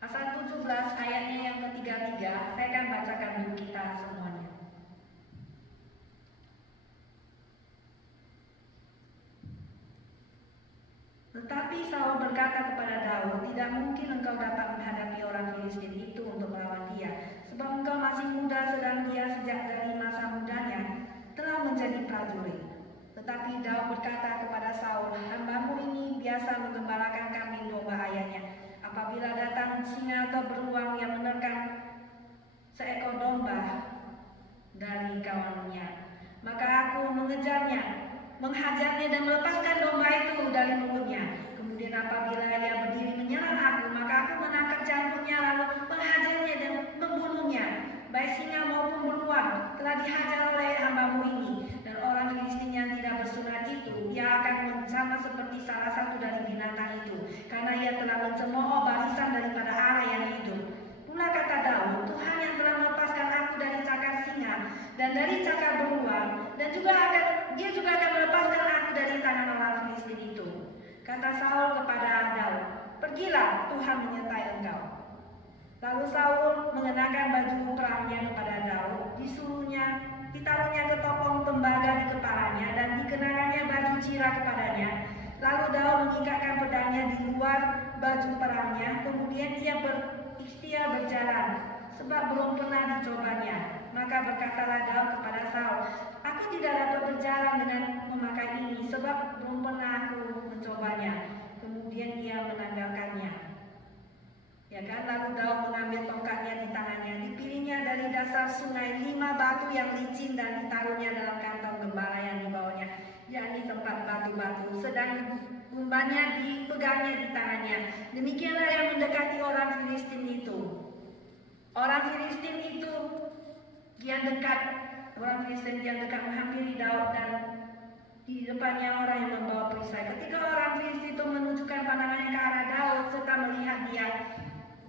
Pasal 17 ayatnya yang ke-33, saya akan bacakan dulu kita semuanya. Tetapi Saul berkata kepada Daud, "Tidak mungkin engkau dapat menghadapi orang Filistin itu untuk melawan dia, sebab engkau masih muda, sedang dia sejak dari masa mudanya telah menjadi prajurit." Tetapi Daud berkata kepada Saul, "Hambamu ini biasa menggembalakan kambing domba ayahnya. Apabila datang singa atau beruang yang menerkam seekor domba dari kawannya, maka aku mengejarnya, menghajarnya dan melepaskan domba itu dari mulutnya. Kemudian apabila karena ia telah mencemooh barisan daripada Allah yang hidup. Pula kata Daud, Tuhan yang telah melepaskan aku dari cakar singa dan dari cakar beruang, dan dia juga akan melepaskan aku dari tangan orang Filistin itu. Kata Saul kepada Daud, pergilah, Tuhan menyertai engkau. Lalu Saul mengenakan baju perangnya kepada Daud, ditaruhnya ketopong tembaga di kepalanya, dan dikenakannya baju cira kepadanya. Lalu Daud mengikatkan pedangnya di luar baju perangnya, kemudian ia berikhtiar berjalan, sebab belum pernah dicobanya. Maka berkatalah Daud kepada Saul, aku tidak dapat berjalan dengan memakai ini, sebab belum pernah aku mencobanya. Kemudian ia menanggalkannya. Ya kan, lalu Daud mengambil tongkatnya di tangannya, dipilihnya dari dasar sungai 5 batu yang licin dan ditaruhnya dalam kantong gembala yang dibawanya, yakni tempat batu-batu, sedang umbannya dipegangnya di tangannya. Demikianlah yang mendekati orang Filistin itu. Orang Filistin itu dia dekat menghampiri Daud, dan di depannya orang yang membawa perisai. Ketika orang Filistin itu menunjukkan pandangannya ke arah Daud serta melihat dia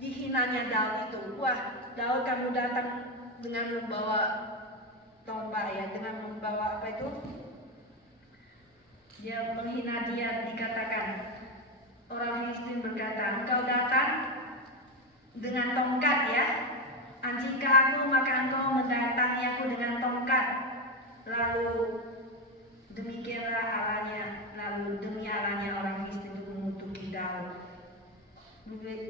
dihinanya Daud itu, wah, Daud kamu datang dengan membawa tombak ya, dengan membawa apa itu? Dia menghina dia, dikatakan orang Filistin berkata, engkau datang dengan tongkat ya, jika aku maka engkau mendatangi aku dengan tongkat. Lalu demikianlah Allahnya, lalu demi Allahnya orang Filistin itu mengutuki Daud.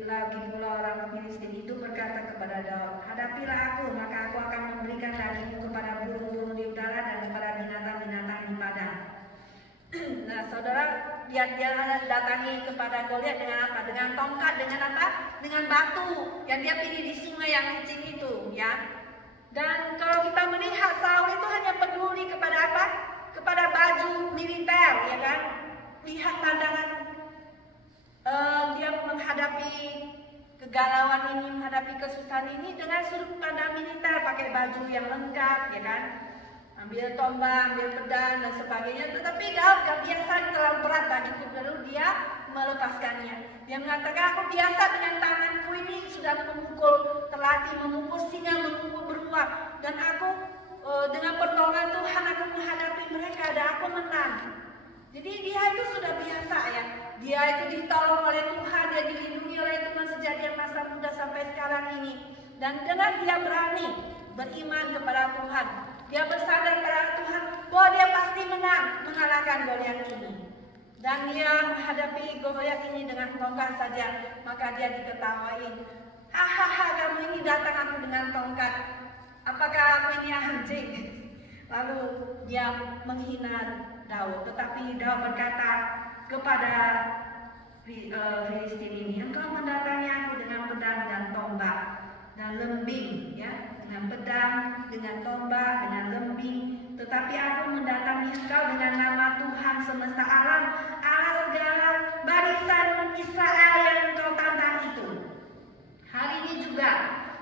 Lagi pula orang Filistin itu berkata kepada Daud, hadapilah aku, maka aku akan memberikan dagingmu kepada burung-burung di udara dan kepada binatang-binatang di padang. Nah, saudara, dia datangi kepada Goliat dengan apa? Dengan tongkat, dengan apa? Dengan batu yang dia pilih di sungai yang licin itu, ya. Dan kalau kita melihat Saul itu hanya peduli kepada apa? Kepada baju militer, ya kan? Lihat pandangan dia menghadapi kegalauan ini, menghadapi kesusahan ini dengan sudut pandang militer, pakai baju yang lengkap, ya kan? Ambil tombak, ambil pedang dan sebagainya. Tetapi Daud gak biasa, terlalu berat bagiku, lalu dia melepaskannya. Dia mengatakan, aku biasa dengan tanganku ini sudah terlatih memukul singa, memukul beruang, dan aku dengan pertolongan Tuhan aku menghadapi mereka dan aku menang. Jadi dia itu sudah biasa ya. Dia itu ditolong oleh Tuhan, dia dilindungi oleh Tuhan sejak dia masa muda sampai sekarang ini. Dan dengan dia berani beriman kepada Tuhan, dia bersandar pada Tuhan bahwa dia pasti menang mengalahkan Goliat ini. Dan dia menghadapi Goliat ini dengan tongkat saja, maka dia diketawain. Hahaha, kamu ini datang aku dengan tongkat. Apakah aku ini anjing? Lalu dia menghina Daud, tetapi Daud berkata kepada Filistin ini, engkau mendatangi aku dengan pedang dan tombak dan lembing, ya, dengan pedang, dengan tombak, dengan lembing, tetapi aku mendatangi engkau dengan nama Tuhan semesta alam, Allah segala barisan Israel yang engkau tantang itu. Hari ini juga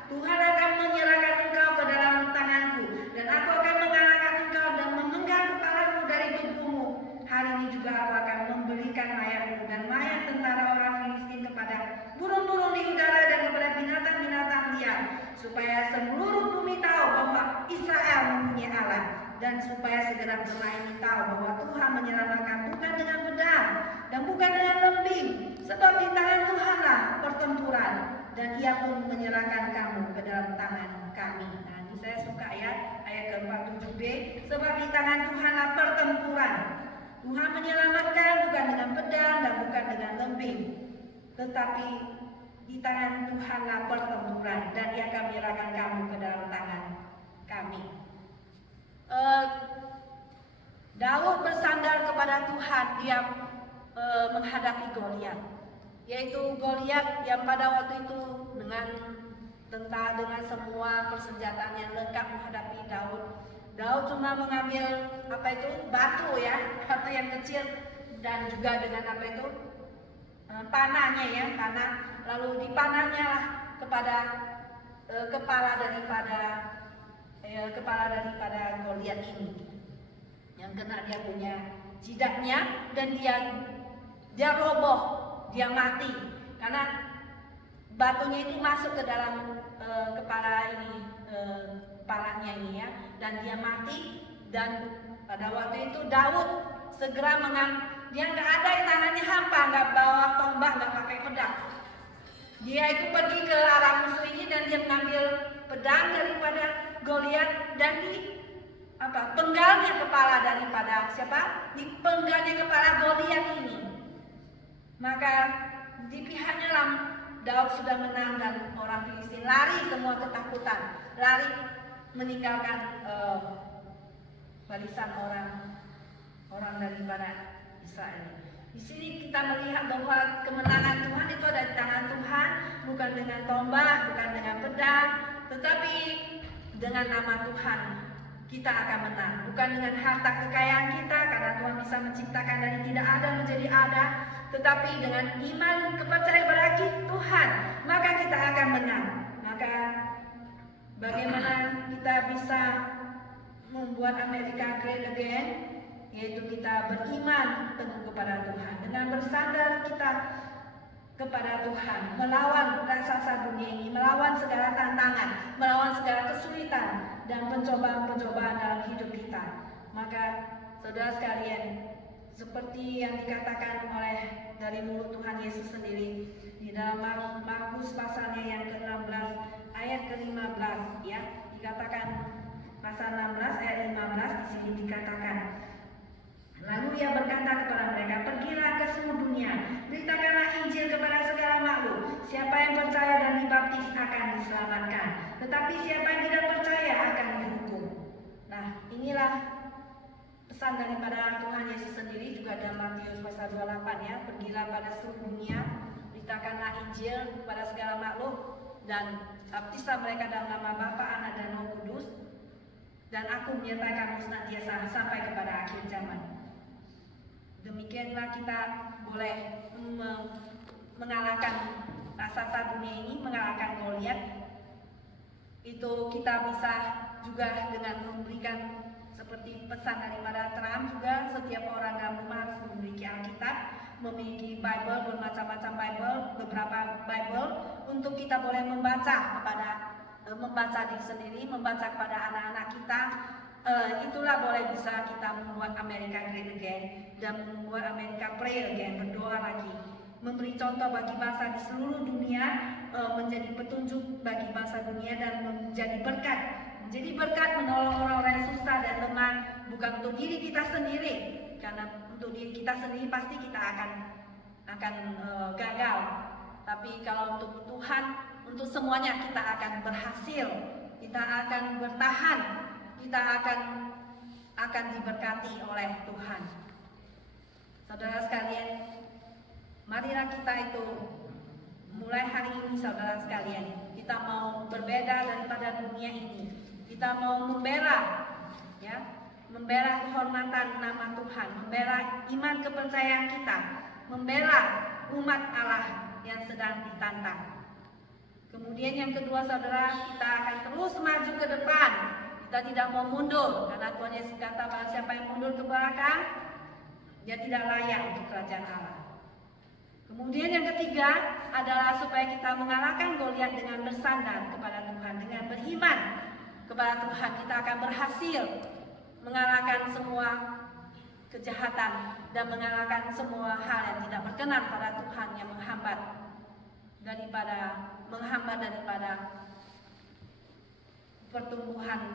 Tuhan akan menyerahkan engkau ke dalam tanganku, dan aku akan mengalahkan engkau dan memenggal kepalamu dari tubuhmu. Hari ini juga aku akan memberikan mayatmu dan mayat tentara orang Filistin kepada burung-burung di udara dan kepada binatang-binatang liar, supaya seluruh bumi tahu bahwa Israel mempunyai Allah, dan supaya segera jemaah ini tahu bahwa Tuhan menyelamatkan bukan dengan pedang dan bukan dengan lembing, sebab di tangan Tuhanlah pertempuran, dan Ia pun menyerahkan kamu ke dalam tangan kami. Nah, ini saya suka ya, ayat ke-47b, sebab di tangan Tuhanlah pertempuran. Tuhan menyelamatkan bukan dengan pedang dan bukan dengan lembing, tetapi di tangan Tuhanlah pertempuran, dan Ia akan menyerahkan kamu ke dalam tangan kami. Daud bersandar kepada Tuhan, dia menghadapi Goliat, yaitu Goliat yang pada waktu itu dengan semua persenjataan yang lengkap menghadapi Daud. Daud cuma mengambil batu ya, batu yang kecil, dan juga dengan panahnya ya, panah. Lalu dipanahnya lah kepada kepala daripada Goliat ini, yang kena dia punya jidatnya, dan dia roboh dia mati karena batunya itu masuk ke dalam kepala ini, kepalanya ini ya, dan dia mati. Dan pada waktu itu Daud segera dia nggak ada tangannya hampa, nggak bawa tombak, nggak pakai pedang. Dia itu pergi ke arah musuh ini dan dia mengambil pedang daripada Goliat dan penggalnya kepala daripada siapa? Dipenggalnya kepala Goliat ini. Maka di pihaknya Daud sudah menang dan orang Filistin lari semua ketakutan, lari meninggalkan barisan orang daripada Israel. Di sini kita melihat bahwa kemenangan Tuhan itu ada di tangan Tuhan, bukan dengan tombak, bukan dengan pedang, tetapi dengan nama Tuhan kita akan menang. Bukan dengan harta kekayaan kita, karena Tuhan bisa menciptakan dari tidak ada menjadi ada, tetapi dengan iman kepercayaan pada Tuhan, maka kita akan menang. Maka bagaimana kita bisa membuat Amerika great again? Yaitu kita beriman teguh kepada Tuhan, dengan bersandar kita kepada Tuhan, melawan raksasa dunia ini, melawan segala tantangan, melawan segala kesulitan dan pencobaan-pencobaan dalam hidup kita. Maka saudara sekalian, seperti yang dikatakan oleh dari mulut Tuhan Yesus sendiri di dalam Markus pasalnya yang ke-16 ayat ke-15 ya, dikatakan pasal 16 ayat 15 di sini dikatakan, lalu ia berkata kepada mereka, pergilah ke seluruh dunia, beritakanlah Injil kepada segala makhluk. Siapa yang percaya dan dibaptis akan diselamatkan, tetapi siapa yang tidak percaya akan dihukum. Nah, inilah pesan daripada Tuhan Yesus sendiri juga dalam Matius pasal 28 ya, pergilah pada seluruh dunia, beritakanlah Injil kepada segala makhluk dan baptislah mereka dalam nama Bapa, Anak dan Roh Kudus, dan aku menyertai kamu senantiasa sampai kepada akhir zaman. Demikianlah kita boleh mengalahkan raksasa dunia ini, mengalahkan Goliat. Itu kita bisa juga dengan memberikan seperti pesan daripada Trump juga, setiap orang dalam rumah harus memiliki Alkitab, memiliki Bible, bermacam-macam Bible, beberapa Bible, untuk kita boleh membaca diri sendiri, membaca kepada anak-anak kita. Itulah boleh bisa kita membuat Amerika great again dan membuat Amerika pray again, berdoa lagi, memberi contoh bagi bangsa di seluruh dunia, menjadi petunjuk bagi bangsa dunia dan menjadi berkat menolong orang-orang yang susah dan lemah, bukan untuk diri kita sendiri, karena untuk diri kita sendiri pasti kita akan gagal, tapi kalau untuk Tuhan, untuk semuanya kita akan berhasil, kita akan bertahan, kita akan diberkati oleh Tuhan. Saudara sekalian, marilah kita itu mulai hari ini, saudara sekalian, kita mau berbeda daripada dunia ini. Kita mau membela kehormatan nama Tuhan, membela iman kepercayaan kita, membela umat Allah yang sedang ditantang. Kemudian yang kedua, saudara, kita akan terus maju ke depan. Kita tidak mau mundur, karena Tuhan Yesus kata bahwa siapa yang mundur ke belakang, dia tidak layak untuk kerajaan Allah. Kemudian yang ketiga adalah supaya kita mengalahkan Goliat dengan bersandar kepada Tuhan, dengan beriman kepada Tuhan, kita akan berhasil mengalahkan semua kejahatan dan mengalahkan semua hal yang tidak berkenan pada Tuhan yang menghambat daripada pertumbuhan,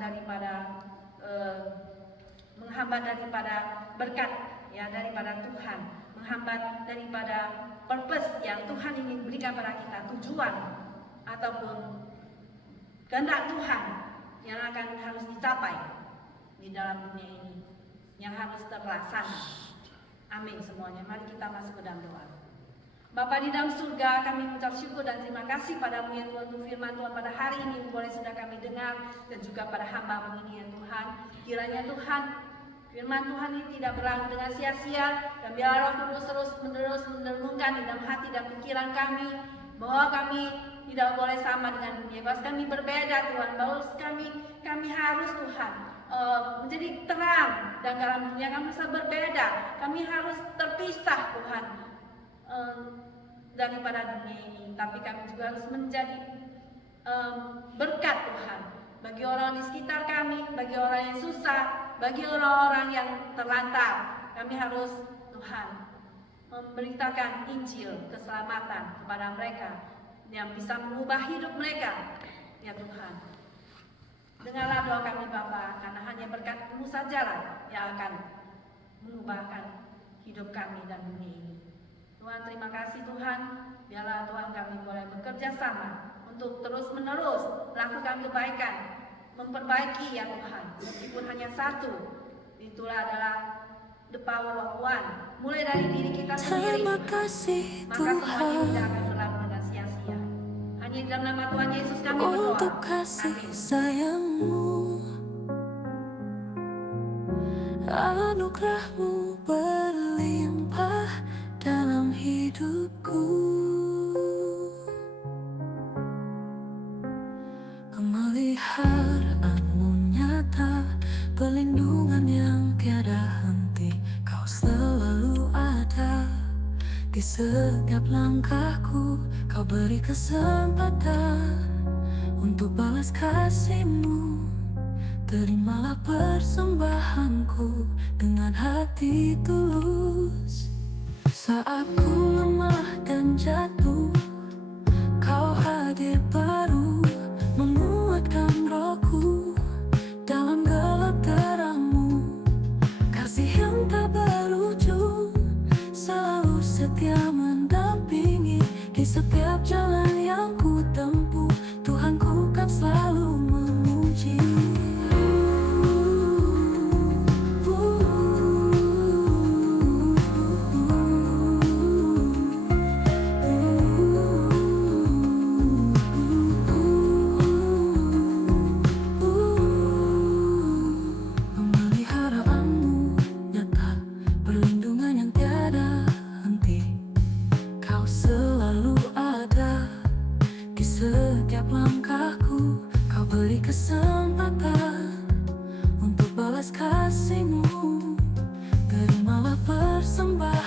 menghambat daripada berkat ya daripada Tuhan, menghambat daripada purpose yang Tuhan ingin berikan pada kita, tujuan ataupun kehendak Tuhan yang harus dicapai di dalam dunia ini, yang harus terlaksana. Amin semuanya. Mari kita masuk ke dalam doa. Bapa di dalam surga, kami mengucap syukur dan terima kasih padamu ya Tuhan, untuk firman Tuhan pada hari ini boleh sudah kami dengar, dan juga pada hamba-Mu ini ya Tuhan. Kiranya Tuhan, firman Tuhan ini tidak berlalu dengan sia-sia, dan biarlah Roh Kudus terus-menerus merenungkan di dalam hati dan pikiran kami, bahwa kami tidak boleh sama dengan dunia, bahwa kami berbeda Tuhan, bahwa kami harus Tuhan menjadi terang, dan dalam dunia kami bisa berbeda, kami harus terpisah Tuhan. daripada dunia ini, tapi kami juga harus menjadi berkat Tuhan bagi orang di sekitar kami, bagi orang yang susah, bagi orang-orang yang terlantar. Kami harus Tuhan memberitakan Injil keselamatan kepada mereka yang bisa mengubah hidup mereka. Ya Tuhan, dengarlah doa kami Bapa, karena hanya berkat-Mu sajalah yang akan mengubahkan hidup kami dan dunia ini. Tuhan, terima kasih Tuhan, biarlah Tuhan kami boleh bekerja sama untuk terus-menerus melakukan kebaikan, memperbaiki ya Tuhan, meskipun hanya satu, itulah adalah the power of one, mulai dari diri kita sendiri. Terima kasih Maka semua Tuhan tidak akan berlalu dengan sia-sia. Hanya dalam nama Tuhan Yesus kami berdoa. untuk kasih Amin. sayang-Mu, anugerah-Mu berlimpah dalam hidupku. Pemeliharaanmu nyata, perlindungan yang tiada henti. Kau selalu ada di setiap langkahku. Kau beri kesempatan untuk balas kasih-Mu. Terimalah persembahanku dengan hati tulus. Saat ku lemah dan jatuh, Kau hadir baru menguatkan rohku. Dalam gelap terang-Mu, kasih yang tak berujung selalu setia mendampingi di setiap jalan yang ku tempuh. Tuhan, ku kan selalu memuji. Pemeliharaanmu nyata, perlindungan yang tiada henti. Kau selalu ada di setiap langkahku. Kau beri kesempatan untuk balas kasih-Mu. Terimalah persembahan